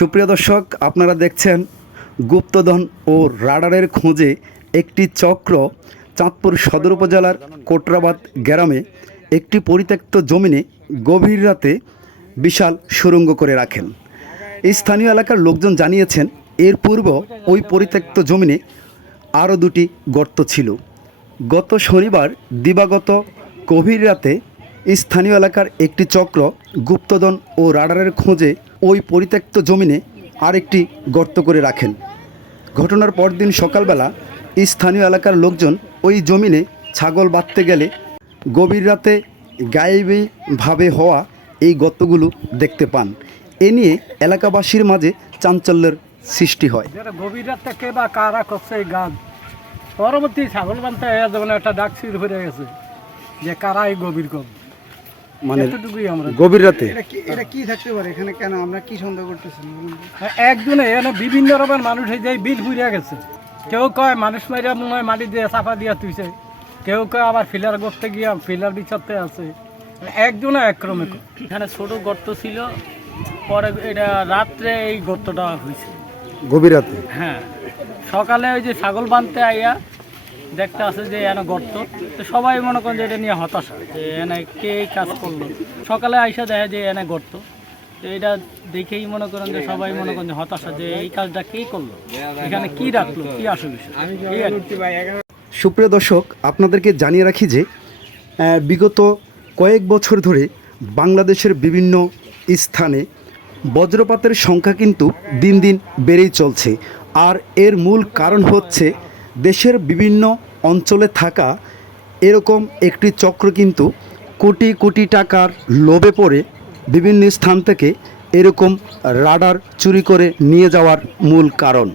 সুপ্রিয় দর্শক, আপনারা দেখছেন গুপ্তধন ও রাডারের খোঁজে একটি চক্র চাঁদপুর সদর উপজেলার কোটরাবাদ গ্রামে একটি পরিত্যক্ত জমিনে গভীর রাতে বিশাল সুরঙ্গ করে রাখেন। স্থানীয় এলাকার লোকজন জানিয়েছেন, এর পূর্ব ওই পরিত্যক্ত জমিনে আরও দুটি গর্ত ছিল। গত শনিবার দিবাগত গভীর রাতে স্থানীয় এলাকার একটি চক্র গুপ্তধন ও রাডারের খোঁজে ওই পরিত্যক্ত জমিনে আরেকটি গর্ত করে রাখেন। ঘটনার পরদিন সকালবেলা স্থানীয় এলাকার লোকজন ওই জমিনে ছাগল বাঁধতে গেলে গভীর রাতে গায়েবীভাবে হওয়া এই গর্তগুলো দেখতে পান। এ নিয়ে এলাকাবাসীর মাঝে চাঞ্চল্যের সৃষ্টি হয়। গভীর রাতে কে বা কারা করছে এই গান? পরবর্তী ছাগল হয়ে যেমন একটা ডাক সির হয়ে গেছে, যে কারা এই গভীর কম। মানে গভীর রাতে? এটা কি থাকতে পারে? এখানে কেন আমরা কি সন্দেহ করতেছেন? বলুন তো? একজনে এনে বিভিন্ন রকমের মানুষ এই যে বিল ফুরিয়া গেছে। কেউ কয় মানুষ মারিয়া মনে হয় মাটি দিয়ে চাপা দিয়া তুইছে কেউ কয় আবার ফিলার করতে গিয়া ফিলার বিচারতে আছে। একজনে একরমে কয়। এখানে ছোট গর্ত ছিল। পরে এটা রাত্রে এই গর্তটা হয়েছে গভীর রাতে? হ্যাঁ। সকালে ওই যে ছাগল বাঁধতে আইয়া দেখতে আছে যে এনে গর্ত। তো সবাই মনে করেন যে এটা নিয়ে হতাশা যে এনে কে কাজ করল? সকালে আইসা দেখে যে এনে গর্ত। তো এটা দেখেই মনে করেন যে সবাই মনে করেন যে হতাশা যে এই কাজটা কে করল? এখানে কি রাখল? কি আসল। সুপ্রিয় দর্শক আপনাদেরকে জানিয়ে রাখি যে বিগত কয়েক বছর ধরে বাংলাদেশের বিভিন্ন স্থানে বজ্রপাতের সংখ্যা কিন্তু দিন দিন বেড়েই চলছে। আর এর মূল কারণ হচ্ছে দেশের বিভিন্ন অঞ্চলে থাকা এরকম একটি চক্র কিন্তু কোটি কোটি টাকার লোভে পড়ে বিভিন্ন স্থান থেকে এরকম রাডার চুরি করে নিয়ে যাওয়ার মূল কারণ।